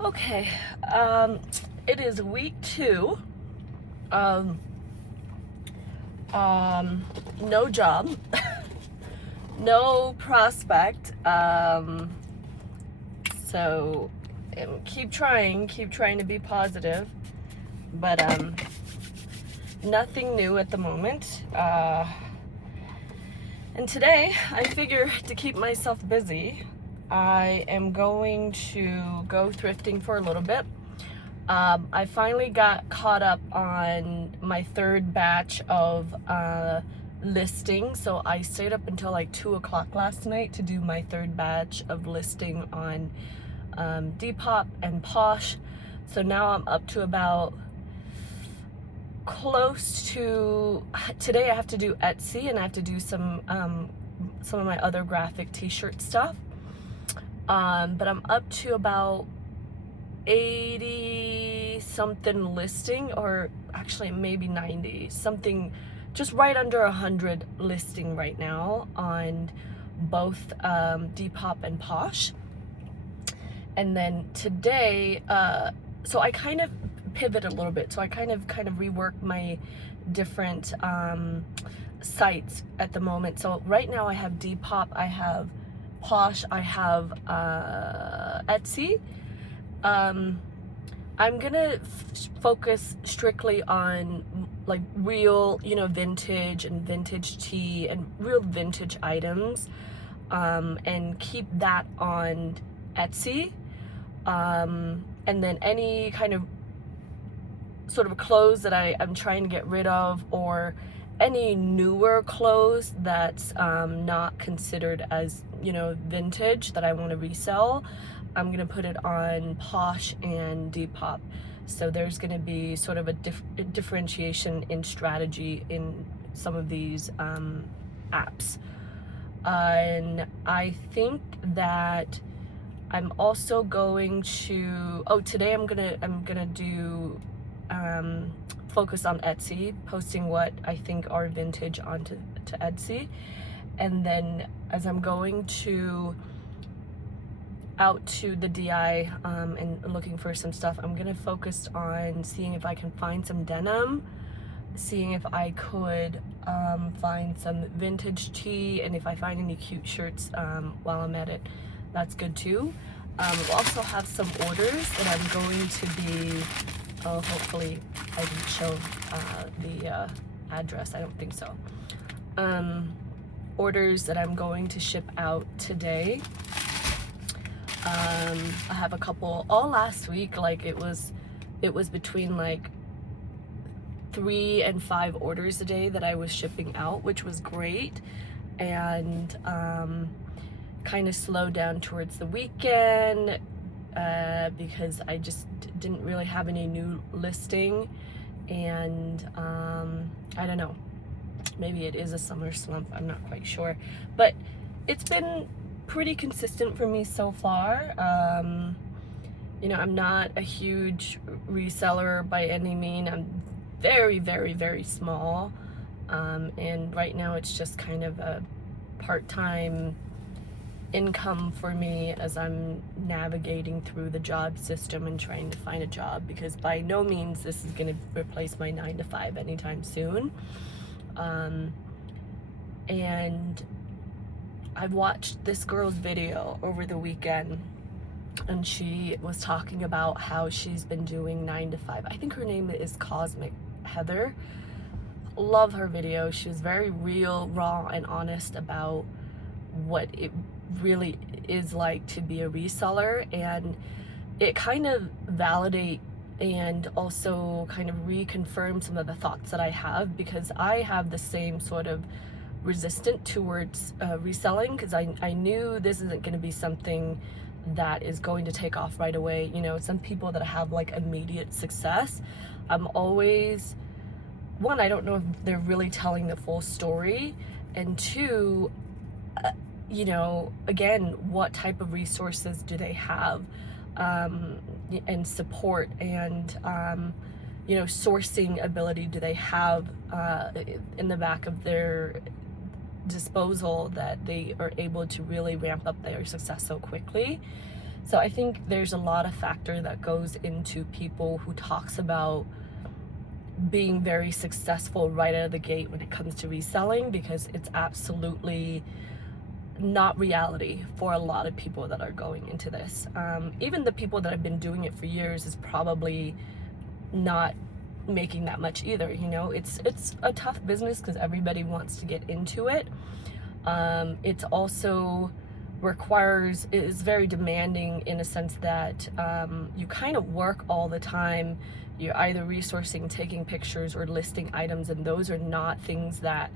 Okay, it is week 2. Um, no job, no prospect. So keep trying to be positive, but nothing new at the moment. And today, I figure to keep myself busy, I am going to go thrifting for a little bit. I finally got caught up on my third batch of listing. So I stayed up until like 2 o'clock last night to do my third batch of listing on Depop and Posh. So now I'm up to about close to, today I have to do Etsy, and I have to do some of my other graphic t-shirt stuff. But I'm up to about 80 something listing, or actually maybe 90 something, just right under 100 listing right now on both Depop and Posh. And then today, so I kind of pivot a little bit. So I kind of rework my different sites at the moment. So right now I have Depop, I have Posh, I have Etsy. I'm gonna focus strictly on like real, vintage and vintage tea and real vintage items, and keep that on Etsy. And then any kind of sort of clothes that I'm trying to get rid of, or any newer clothes that's not considered as, vintage that I want to resell, I'm going to put it on Posh and Depop. So there's going to be sort of a differentiation in strategy in some of these apps. And I think that I'm also going to, today I'm gonna do focus on Etsy, posting what I think are vintage onto Etsy. And then as I'm going out to the DI and looking for some stuff, I'm gonna focus on seeing if I can find some denim, seeing if I could find some vintage tee, and if I find any cute shirts while I'm at it, that's good too. We'll also have some orders that I'm going to be, hopefully I didn't show the address, I don't think so. Orders that I'm going to ship out today. I have a couple all last week. Like it was between like 3 and 5 orders a day that I was shipping out, which was great. And kind of slowed down towards the weekend because I just didn't really have any new listing. And I don't know, maybe it is a summer slump, I'm not quite sure, but it's been pretty consistent for me so far. I'm not a huge reseller by any mean. I'm very, very, very small, and right now it's just kind of a part-time income for me as I'm navigating through the job system and trying to find a job, because by no means this is going to replace my 9 to 5 anytime soon. And I watched this girl's video over the weekend, and she was talking about how she's been doing 9 to 5. I think her name is Cosmic Heather. Love her video. She was very real, raw, and honest about what it really is like to be a reseller, and it kind of validate and also kind of reconfirm some of the thoughts that I have, because I have the same sort of resistant towards reselling, because I knew this isn't going to be something that is going to take off right away. Some people that have like immediate success, I'm always, one, I don't know if they're really telling the full story, and two, again, what type of resources do they have, and support, and sourcing ability do they have in the back of their disposal, that they are able to really ramp up their success so quickly. So I think there's a lot of factor that goes into people who talks about being very successful right out of the gate when it comes to reselling, because it's absolutely not reality for a lot of people that are going into this. Even the people that have been doing it for years is probably not making that much either. You know, it's a tough business because everybody wants to get into it. It's also is very demanding in a sense that you kind of work all the time. You're either resourcing, taking pictures, or listing items, and those are not things that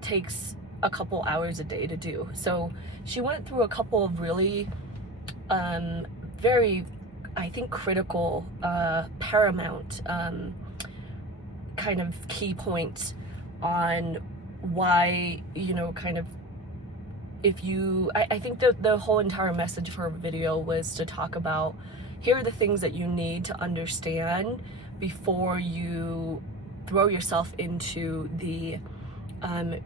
takes a couple hours a day to do. So she went through a couple of really very, I think, critical, paramount kind of key points on why, you know, kind of, if you, I think the whole entire message of her video was to talk about, here are the things that you need to understand before you throw yourself into the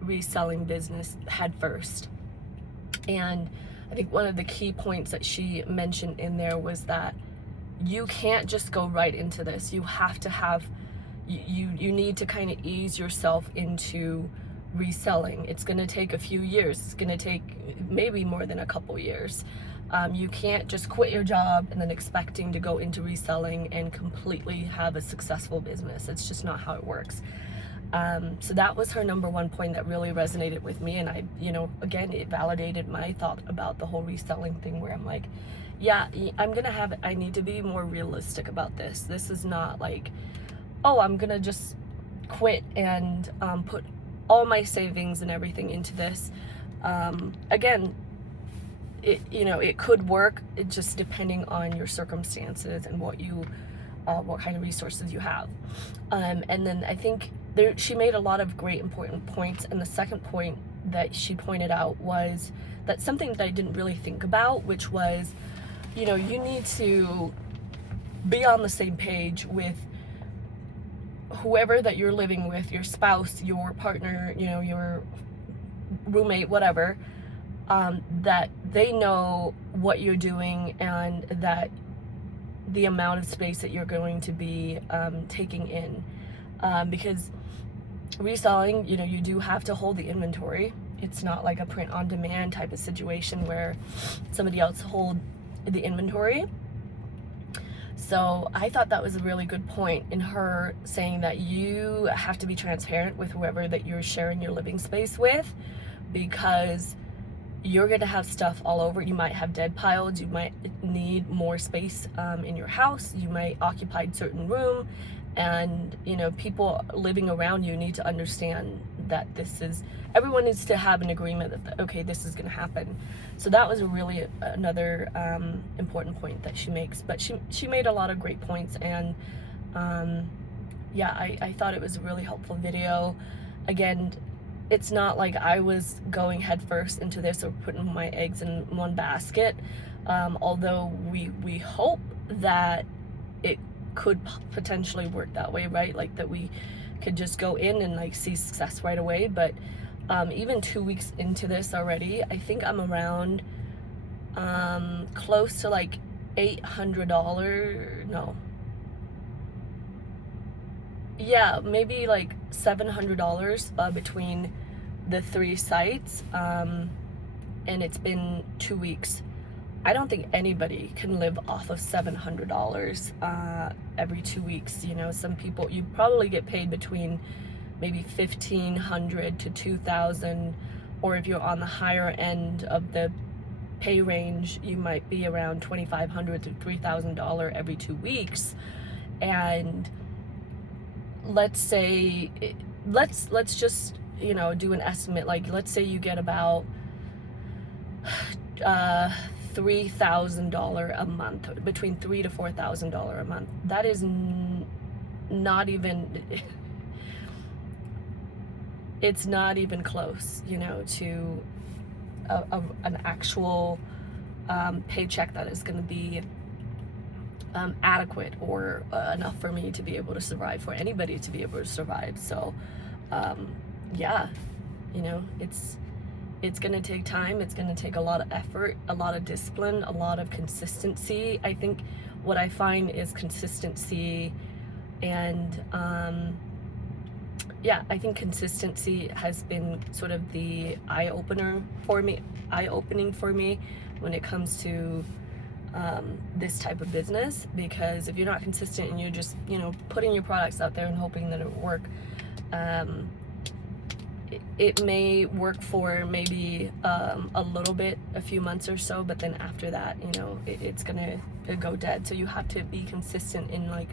reselling business head first. And I think one of the key points that she mentioned in there was that you can't just go right into this. You have to have, you need to kind of ease yourself into reselling. It's going to take a few years. It's going to take maybe more than a couple years. You can't just quit your job and then expecting to go into reselling and completely have a successful business. It's just not how it works. So that was her number one point that really resonated with me. And I, you know, again, it validated my thought about the whole reselling thing, where I'm like, yeah, I need to be more realistic about this. This is not like, oh, I'm gonna just quit and put all my savings and everything into this. Again, it could work, it just depending on your circumstances and what kind of resources you have. And then I think she made a lot of great important points. And the second point that she pointed out was that something that I didn't really think about, which was, you know, you need to be on the same page with whoever that you're living with, your spouse, your partner, you know, your roommate, whatever, that they know what you're doing and that the amount of space that you're going to be taking in. Because reselling, you know, you do have to hold the inventory. It's not like a print on demand type of situation where somebody else hold the inventory. So I thought that was a really good point in her saying that you have to be transparent with whoever that you're sharing your living space with, because you're going to have stuff all over. You might have dead piles. You might need more space in your house. You might occupy a certain room. And, you know, people living around you need to understand that everyone needs to have an agreement that, okay, this is going to happen. So that was really another important point that she makes. But she made a lot of great points. And yeah, I thought it was a really helpful video. Again, it's not like I was going headfirst into this or putting my eggs in one basket. Although we hope that it could potentially work that way, right? Like that we could just go in and like see success right away. But even 2 weeks into this already, I think I'm around close to like $800, no, yeah, maybe like $700 between the 3 sites, and it's been 2 weeks. I don't think anybody can live off of $700 every 2 weeks. You know, some people, you probably get paid between maybe $1,500 to $2,000, or if you're on the higher end of the pay range, you might be around $2,500 to $3,000 every 2 weeks. And let's say, let's just, you know, do an estimate. Like, let's say you get about $3,000 a month, between $3,000 to $4,000 a month. That is not even, it's not even close, you know, to an actual paycheck that is going to be adequate or enough for me to be able to survive, for anybody to be able to survive. So yeah, you know, it's It's going to take time. It's going to take a lot of effort, a lot of discipline, a lot of consistency. I think what I find is consistency and I think consistency has been sort of the eye-opening for me when it comes to this type of business, because if you're not consistent and you're just, putting your products out there and hoping that it will work, it may work for maybe a little bit, a few months or so, but then after that, it's gonna go dead. So you have to be consistent in like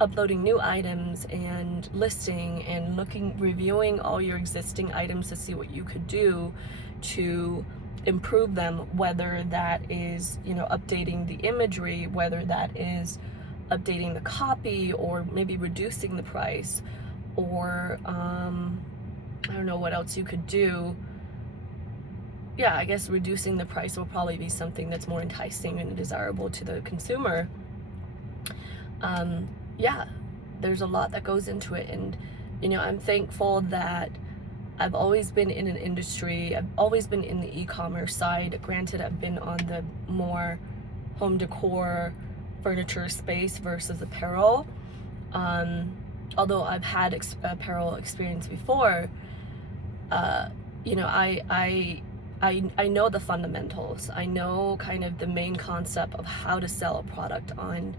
uploading new items and listing and reviewing all your existing items to see what you could do to improve them, whether that is, updating the imagery, whether that is updating the copy, or maybe reducing the price, or I don't know what else you could do. Yeah, I guess reducing the price will probably be something that's more enticing and desirable to the consumer. Yeah, there's a lot that goes into it, and I'm thankful that I've always been in an industry. I've always been in the e-commerce side. Granted, I've been on the more home decor furniture space versus apparel. Although I've had apparel experience before, I know the fundamentals. I know kind of the main concept of how to sell a product on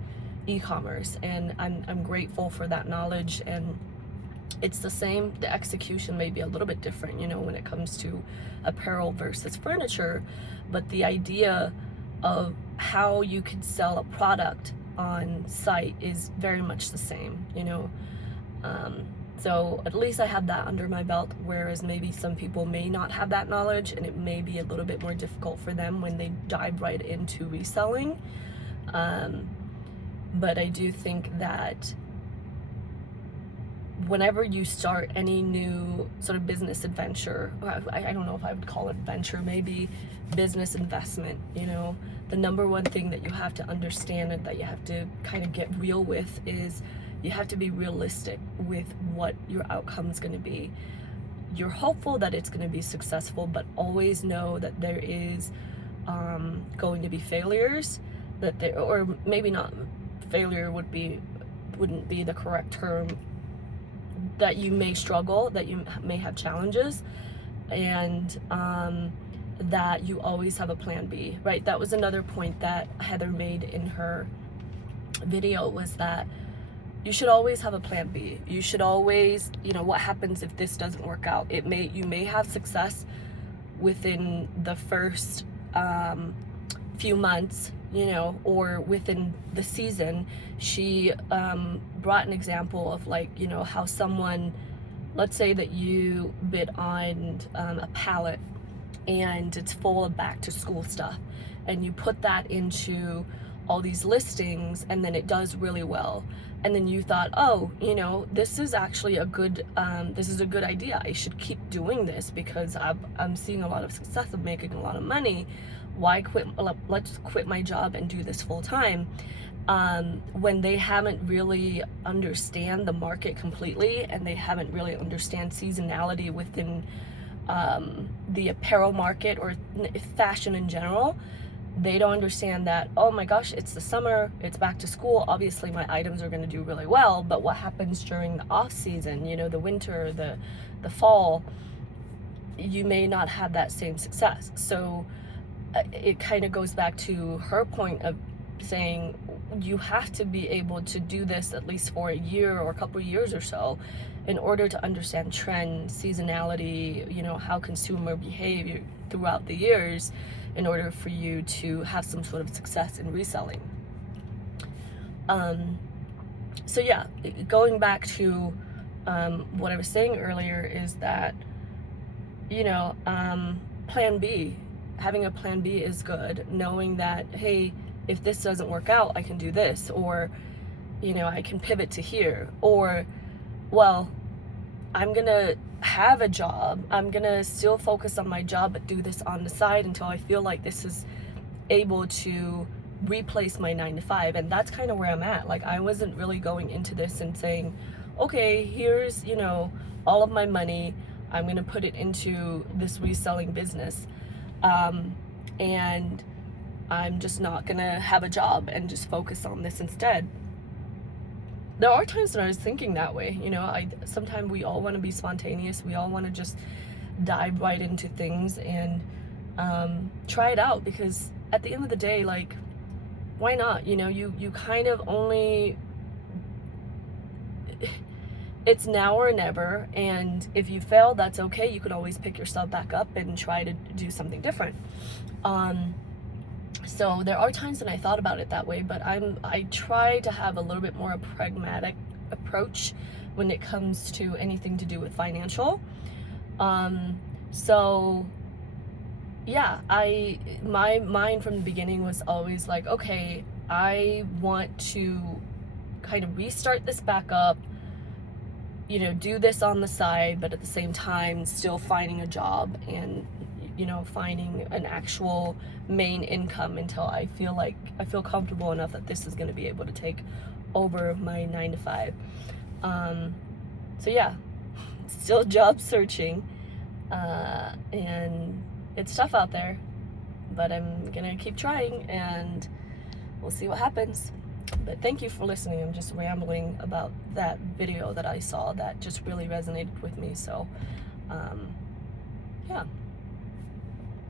e-commerce, and I'm grateful for that knowledge. And it's the same, the execution may be a little bit different, when it comes to apparel versus furniture, but the idea of how you could sell a product on site is very much the same, so at least I have that under my belt, whereas maybe some people may not have that knowledge, and it may be a little bit more difficult for them when they dive right into reselling. But I do think that whenever you start any new sort of business adventure, I don't know if I would call it venture, maybe business investment, the number one thing that you have to understand and that you have to kind of get real with is you have to be realistic with what your outcome is going to be. You're hopeful that it's going to be successful, but always know that there is going to be failures, or maybe not failure wouldn't be the correct term, that you may struggle, that you may have challenges, and that you always have a plan B, right? That was another point that Heather made in her video, was that you should always have a plan B. You should always, what happens if this doesn't work out? You may have success within the first few months, or within the season. She brought an example of how someone, let's say that you bid on a pallet and it's full of back to school stuff, and you put that into all these listings, and then it does really well, and then you thought, oh, this is actually a good idea. I should keep doing this because I'm seeing a lot of success. I'm making a lot of money. Why quit? Let's quit my job and do this full time. When they haven't really understand the market completely, and they haven't really understand seasonality within the apparel market or fashion in general. They don't understand that, oh my gosh, it's the summer, it's back to school, obviously my items are going to do really well, but what happens during the off season, the winter, the fall, you may not have that same success. So it kind of goes back to her point of saying you have to be able to do this at least for a year or a couple of years or so in order to understand trend, seasonality, how consumer behavior throughout the years, in order for you to have some sort of success in reselling. So yeah, going back to what I was saying earlier is that, plan B, having a plan B is good, knowing that, hey, if this doesn't work out, I can do this, or, I can pivot to here, or, well, I'm gonna have a job, I'm gonna still focus on my job but do this on the side until I feel like this is able to replace my 9 to 5. And that's kind of where I'm at. I wasn't really going into this and saying, okay, here's all of my money, I'm going to put it into this reselling business. And I'm just not going to have a job and just focus on this instead. There are times when I was thinking that way. You know, sometimes we all want to be spontaneous. We all want to just dive right into things and try it out, because at the end of the day, like, why not? You know, you kind of only, it's now or never, and if you fail, that's okay. You can always pick yourself back up and try to do something different. So there are times when I thought about it that way, but I try to have a little bit more a pragmatic approach when it comes to anything to do with financial. So yeah, my mind from the beginning was always like, okay, I want to kind of restart this back up, you know, do this on the side, but at the same time still finding a job and, you know, finding an actual main income until I feel comfortable enough that this is going to be able to take over my 9 to 5. So yeah, still job searching, and it's tough out there, but I'm gonna keep trying and we'll see what happens. But thank you for listening. I'm just rambling about that video that I saw that just really resonated with me. So yeah.